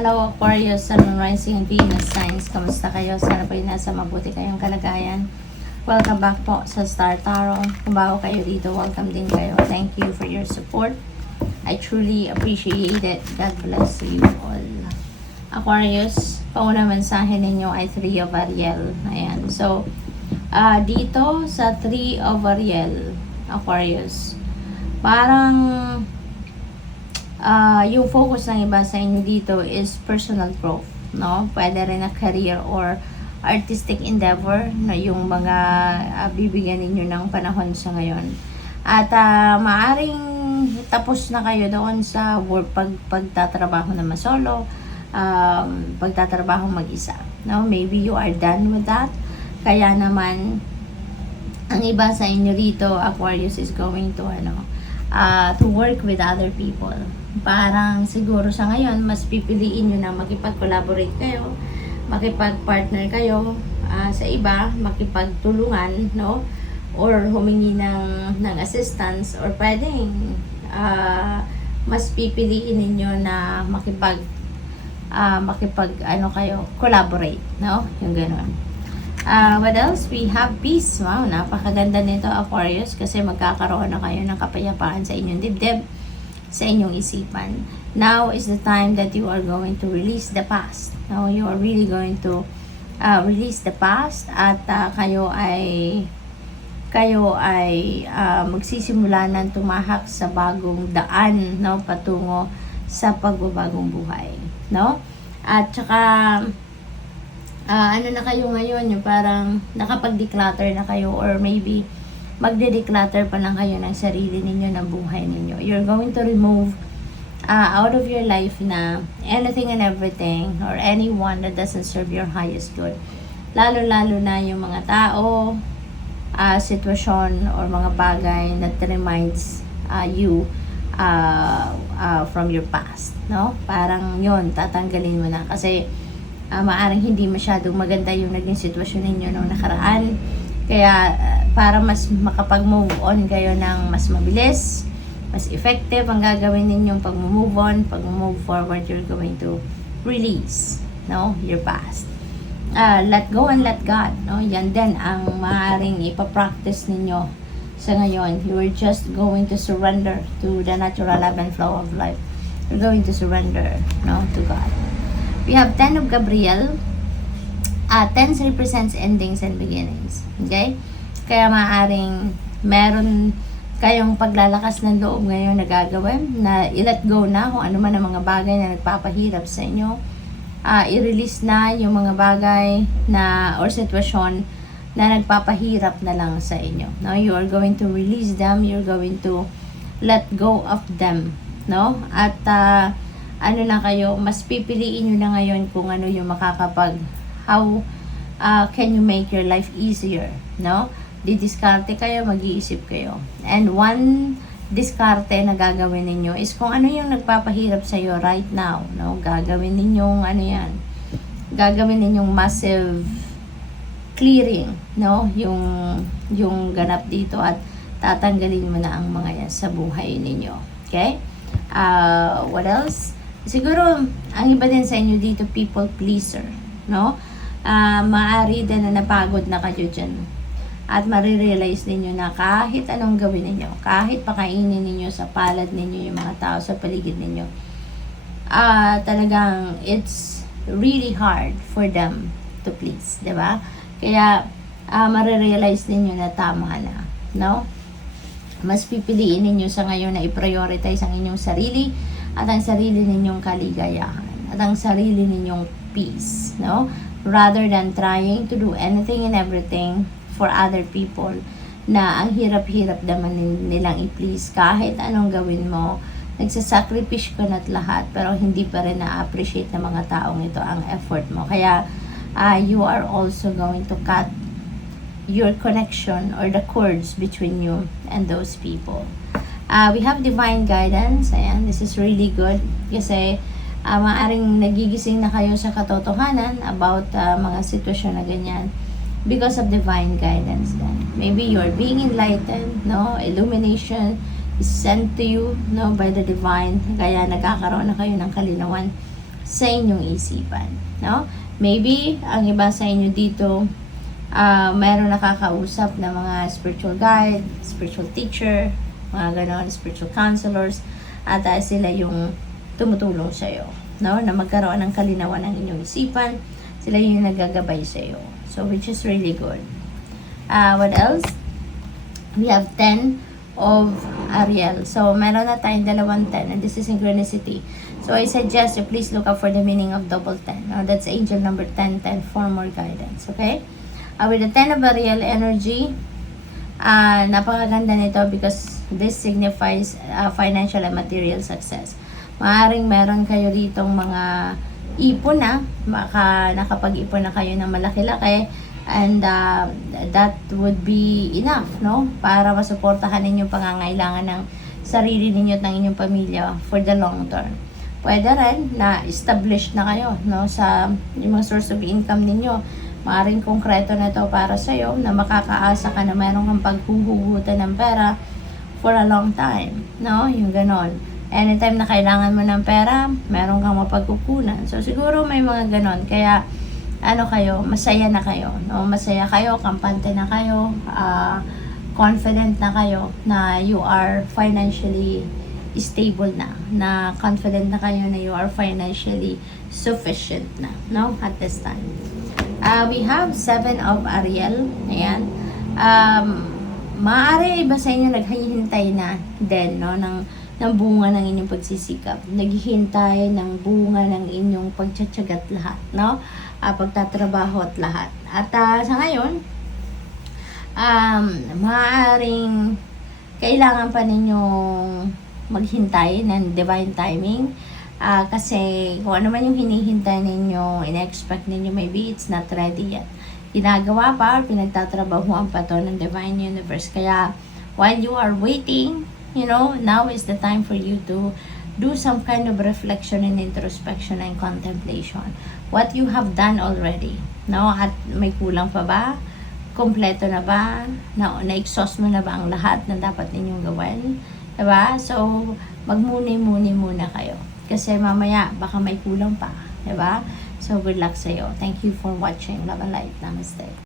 Hello Aquarius, Sun, Moon, Rising, and Venus signs. Kamusta kayo? Sana po nasa mabuti kayong kalagayan. Welcome back po sa Star Tarot. Kung bago kayo dito, welcome din kayo. Thank you for your support. I truly appreciate it. God bless you all. Aquarius, pauna mensahe ninyo ay 3 of Ariel. Ayan. So, dito sa 3 of Ariel, Aquarius, parang yung focus ng iba sa inyo dito is personal growth, no? Pwede rin na career or artistic endeavor na yung mga bibigyan ninyo ng panahon sa ngayon. At maaring tapos na kayo doon sa work, pagtatrabaho na masolo, pagtatrabaho mag-isa, no? Maybe you are done with that. Kaya naman ang iba sa inyo dito, Aquarius, is going to work with other people. Parang siguro sa ngayon, mas pipiliin nyo na makipag-collaborate kayo, makipag-partner kayo sa iba, makipagtulungan, no? Or humingi ng assistance, or pwedeng mas pipiliin ninyo na collaborate, no? Yung gano'n. What else? We have peace. Wow, napakaganda nito, Aquarius, kasi magkakaroon na kayo ng kapayapaan sa inyong dibdib, sa inyong isipan. Now is the time that you are going to release the past. Now you are really going to release the past, at kayo ay magsisimula ng tumahak sa bagong daan, no, patungo sa pagbabagong buhay, no? At saka ano na kayo ngayon, yung parang nakapag-declutter na kayo, or maybe magde-declutter pa lang kayo ng sarili ninyo, ng buhay ninyo. You're going to remove out of your life na anything and everything or anyone that doesn't serve your highest good. Lalo-lalo na yung mga tao, sitwasyon, or mga bagay that reminds you from your past, no? Parang yon, tatanggalin mo na kasi maaring hindi masyadong maganda yung naging sitwasyon ninyo nung nakaraan. Kaya para mas makapag-move on kayo ng mas mabilis, mas effective ang gagawin ninyong pag-move on, pag-move forward, you're going to release, no, your past. Let go and let God, no? Yan din ang maaaring ipapractice ninyo sa ngayon. You are just going to surrender to the natural ebb and flow of life. You're going to surrender, no, to God. We have 10 of Gabriel. 10 represents endings and beginnings. Okay? Kaya maaaring meron kayong paglalakas ng loob ngayon na gagawin, na i-let go na kung ano man ang mga bagay na nagpapahirap sa inyo. I-release na yung mga bagay na or sitwasyon na nagpapahirap na lang sa inyo. No? You are going to release them. You're going to let go of them. No? At ano na kayo, mas pipiliin nyo na ngayon kung ano yung how can you make your life easier, no? Didiskarte kayo, mag-iisip kayo. And one diskarte na gagawin ninyo is kung ano yung nagpapahirap sa iyo right now, no? Gagawin ninyong gagawin ninyong massive clearing, no? Yung ganap dito, at tatanggalin mo na ang mga yan sa buhay ninyo. Okay? What else? Siguro, ang iba din sa inyo dito, people pleaser, no? Maaari din na napagod na kayo dyan. At marirealize ninyo na kahit anong gawin ninyo, kahit pakainin ninyo sa palad ninyo yung mga tao sa paligid ninyo, talagang it's really hard for them to please, diba? Kaya, marirealize ninyo na tama na, no? Mas pipiliin ninyo sa ngayon na i-prioritize ang inyong sarili, at ang sarili ninyong kaligayahan, at ang sarili ninyong peace, no? Rather than trying to do anything and everything for other people na ang hirap-hirap naman nilang i-please. Kahit anong gawin mo, nagsasakripish ko na't lahat, pero hindi pa rin na-appreciate ng mga taong ito ang effort mo. Kaya you are also going to cut your connection or the cords between you and those people. We have divine guidance. Ayan, this is really good kasi maaring nagigising na kayo sa katotohanan about mga sitwasyon na ganyan because of divine guidance then. Maybe you are being enlightened, no? Illumination is sent to you, no, by the divine. Kaya nagkakaroon na kayo ng kalinawan sa inyong isipan, no? Maybe, ang iba sa inyo dito, mayroon nakakausap na mga spiritual guide, spiritual teacher, mga ganon, spiritual counselors, at sila yung tumutulong sa'yo, no? Na magkaroon ng kalinawan ng inyong isipan, sila yung nagagabay sa'yo. So, which is really good. What else? We have 10 of Ariel. So, meron na tayong dalawang 10, and this is synchronicity. So, I suggest you please look up for the meaning of double 10. That's angel number 10, 10 for more guidance, okay? With the 10 of Ariel energy, napakaganda nito because this signifies financial and material success. Maaring meron kayo ditong mga ipon na, nakapag-ipon na kayo ng malaki-laki, and that would be enough, no? Para masuportahan ninyo pangangailangan ng sarili ninyo at ng inyong pamilya for the long term. Pwede rin na established na kayo, no? Sa yung mga source of income ninyo. Maaring konkreto na ito para sa'yo na makakaasa ka na mayroon kang paghuhugutan ng pera for a long time, no? Yung ganon. Anytime na kailangan mo ng pera, meron kang mapagkukunan. So, siguro may mga ganon. Kaya, kayo, masaya na kayo, no? Masaya kayo, kampante na kayo, confident na kayo na you are financially stable na confident na kayo na you are financially sufficient na, no? At this time. We have 7 of Ariel. Ayan. Maaari iba sa inyo naghihintay na din, no? ng bunga ng inyong pagsisikap. Naghihintay ng bunga ng inyong pagtsatsagat lahat, no? Pagtatrabaho at lahat. At sa ngayon, maaaring kailangan pa ninyong maghintay ng divine timing. Kasi kung ano man yung hinihintay ninyo, in-expect ninyo, maybe it's not ready yet. Ginagawa pa, pinagtatrabahuan pa to ng divine universe. Kaya, while you are waiting, now is the time for you to do some kind of reflection and introspection and contemplation. What you have done already, no? At may kulang pa ba? Kompleto na ba? Na-exhaust mo na ba ang lahat na dapat ninyong gawin? Diba? So, magmuni-muni muna kayo. Kasi mamaya, baka may kulang pa. Diba? So, good luck sa'yo. Thank you for watching. Love and light. Namaste.